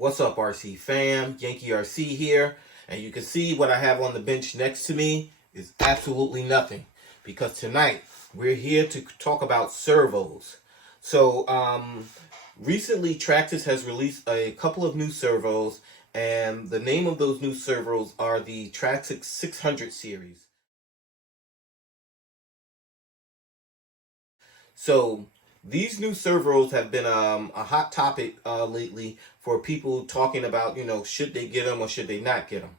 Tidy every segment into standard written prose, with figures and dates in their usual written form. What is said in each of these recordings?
What's up, RC fam? Yankee RC here. And you can see what I have on the bench next to me is absolutely nothing. Because tonight, we're here to talk about servos. So, recently Traxxas has released a couple of new servos. And the name of those new servos are the Traxxas 600 series. So these new servos have been a hot topic lately for people talking about, should they get them or should they not get them.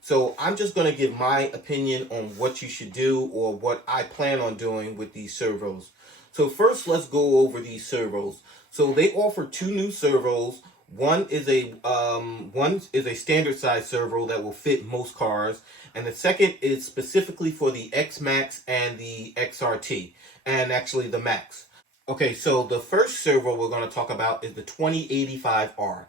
So I'm just going to give my opinion on what you should do or what I plan on doing with these servos. So first, let's go over these servos. So they offer two new servos. One is a standard size servo that will fit most cars, and the second is specifically for the X Max and the XRT, and actually the Max. Okay, so the first servo we're going to talk about is the 2085R,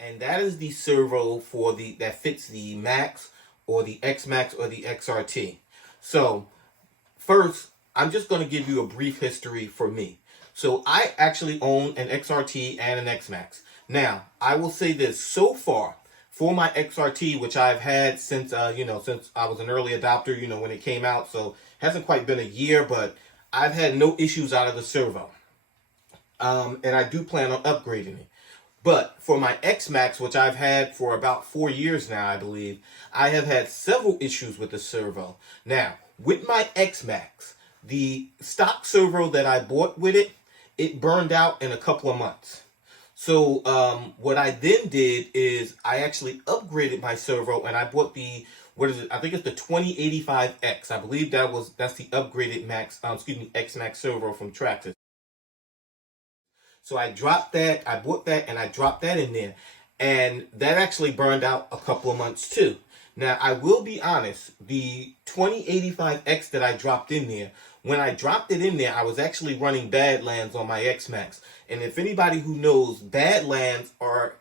and that is the servo for the that fits the Max or the X Max or the XRT. So first, I'm just going to give you a brief history for me. So I actually own an XRT and an X-Max. Now, I will say this, so far, for my XRT, which I've had since, since I was an early adopter, when it came out, so hasn't quite been a year, but I've had no issues out of the servo. And I do plan on upgrading it. But for my X-Max, which I've had for about 4 years now, I believe, I have had several issues with the servo. Now, with my X-Max, the stock servo that I bought with it burned out in a couple of months. So what I then did is I actually upgraded my servo and I bought I think it's the 2085X. I believe that's the upgraded X-Max servo from Traxxas. So I bought that and I dropped that in there. And that actually burned out a couple of months too. Now, I will be honest, the 2085X that I dropped in there, when I dropped it in there, I was actually running Badlands on my X-Max. And if anybody who knows, Badlands are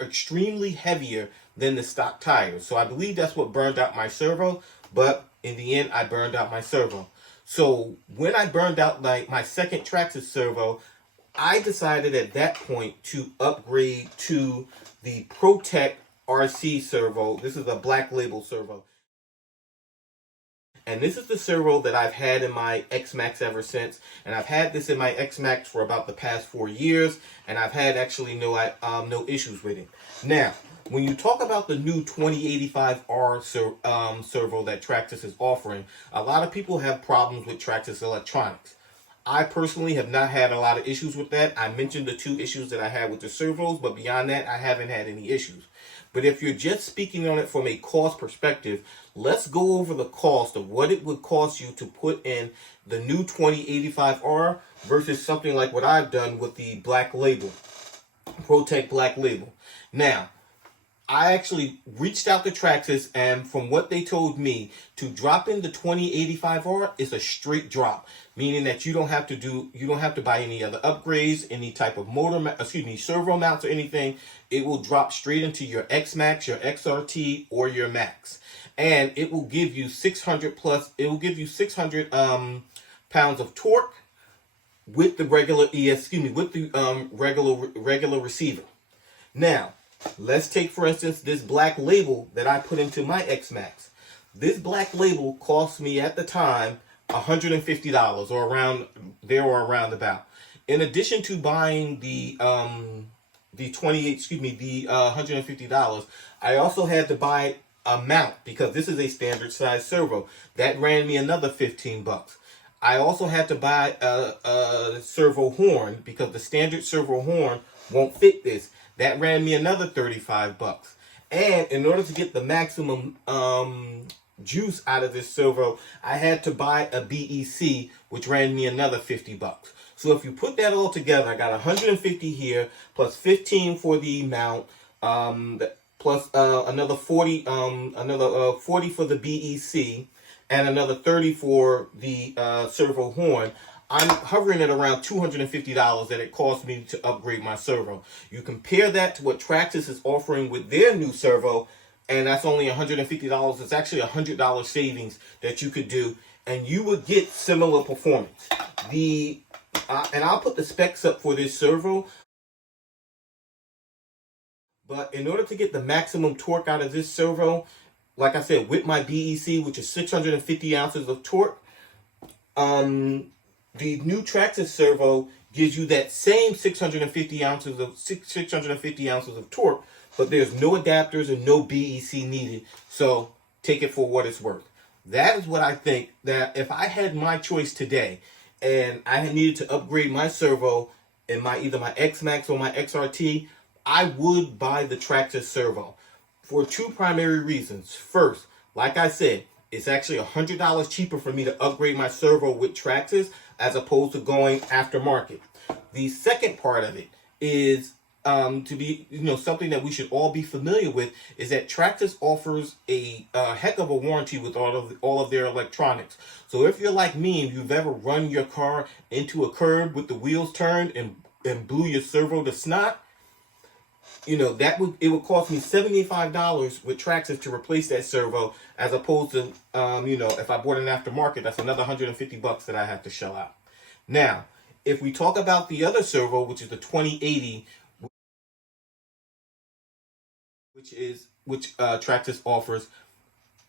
extremely heavier than the stock tires. So I believe that's what burned out my servo, but in the end, I burned out my servo. So when I burned out my second Traxxas servo, I decided at that point to upgrade to the ProTech RC servo. This is a black label servo. And this is the servo that I've had in my X-Max ever since. And I've had this in my X-Max for about the past 4 years. And I've had actually no issues with it. Now, when you talk about the new 2085R servo that Traxxas is offering, a lot of people have problems with Traxxas electronics. I personally have not had a lot of issues with that. I mentioned the 2 issues that I had with the servos, but beyond that, I haven't had any issues. But if you're just speaking on it from a cost perspective, let's go over the cost of what it would cost you to put in the new 2085R versus something like what I've done with the black label, ProTech black label. Now, I actually reached out to Traxxas, and from what they told me, to drop in the 2085R is a straight drop, meaning that you don't have to buy any other upgrades, any type of servo mounts or anything. It will drop straight into your X-Max, your XRT, or your Max, and it will give you 600 plus. It will give you 600 pounds of torque with the regular regular receiver. Now, let's take, for instance, this black label that I put into my X-Max. This black label cost me at the time $150 or around there or around about. In addition to buying the $150, I also had to buy a mount because this is a standard size servo. That ran me another $15. I also had to buy a servo horn because the standard servo horn won't fit this. That ran me another $35. And in order to get the maximum juice out of this servo, I had to buy a BEC, which ran me another $50. So if you put that all together, I got 150 here, plus 15 for the mount, plus another 40 for the BEC, and another 30 for the servo horn. I'm hovering at around $250 that it cost me to upgrade my servo. You compare that to what Traxxas is offering with their new servo, and that's only $150. It's actually $100 savings that you could do, and you would get similar performance. And I'll put the specs up for this servo. But in order to get the maximum torque out of this servo, like I said, with my BEC, which is 650 ounces of torque, the new Traxxas servo gives you that same 650 ounces of torque, but there's no adapters and no BEC needed. So take it for what it's worth. That is what I think, that if I had my choice today and I needed to upgrade my servo in either my X-Max or my XRT, I would buy the Traxxas servo for two primary reasons. First, like I said, it's actually $100 cheaper for me to upgrade my servo with Traxxas as opposed to going aftermarket. The second part of it is to be, something that we should all be familiar with, is that Traxxas offers a heck of a warranty with all of their electronics. So if you're like me and you've ever run your car into a curb with the wheels turned and blew your servo to snot, it would cost me $75 with Traxxas to replace that servo, as opposed to if I bought an aftermarket, that's another $150 that I have to shell out. Now, if we talk about the other servo, which is the 2080, which Traxxas offers,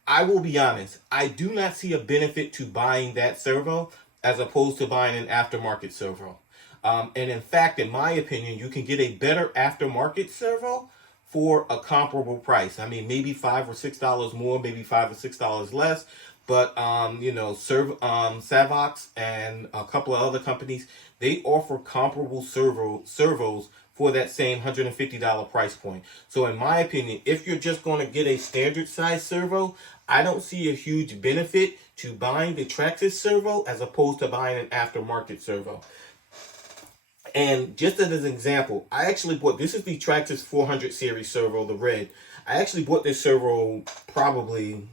I will be honest, I do not see a benefit to buying that servo as opposed to buying an aftermarket servo. And in fact, in my opinion, you can get a better aftermarket servo for a comparable price. I mean, maybe $5 or $6 more, maybe $5 or $6 less. But Savox and a couple of other companies, they offer comparable servos for that same $150 price point. So in my opinion, if you're just going to get a standard size servo, I don't see a huge benefit to buying the Traxxas servo as opposed to buying an aftermarket servo. And just as an example, I actually bought, this is the Traxxas 400 series servo, the red. I actually bought this servo probably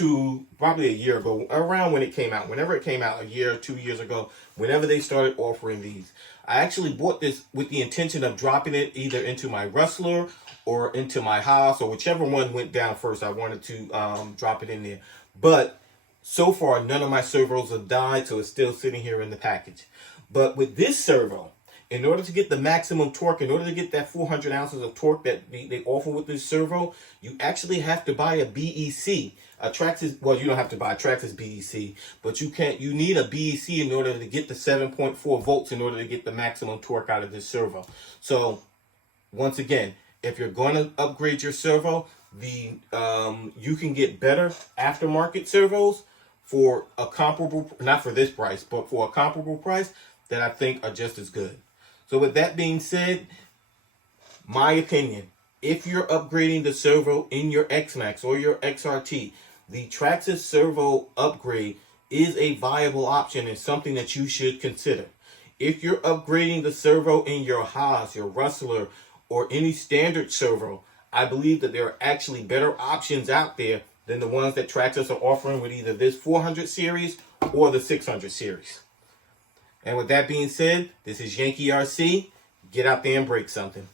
a year ago, around when it came out. Whenever it came out, a year or 2 years ago, whenever they started offering these. I actually bought this with the intention of dropping it either into my Rustler or into my Haas, or whichever one went down first. I wanted to drop it in there. But so far, none of my servos have died, so it's still sitting here in the package. But with this servo, in order to get the maximum torque, in order to get that 400 ounces of torque that they offer with this servo, you actually have to buy a BEC. A Traxxas, well, you don't have to buy a Traxxas BEC, but you need a BEC in order to get the 7.4 volts in order to get the maximum torque out of this servo. So, once again, if you're going to upgrade your servo, you can get better aftermarket servos for a comparable, not for this price, but for a comparable price that I think are just as good. So with that being said, my opinion, if you're upgrading the servo in your X-Max or your XRT, the Traxxas servo upgrade is a viable option and something that you should consider. If you're upgrading the servo in your Haas, your Rustler, or any standard servo, I believe that there are actually better options out there than the ones that Traxxas are offering with either this 400 series or the 600 series. And with that being said, this is Yankee RC. Get out there and break something.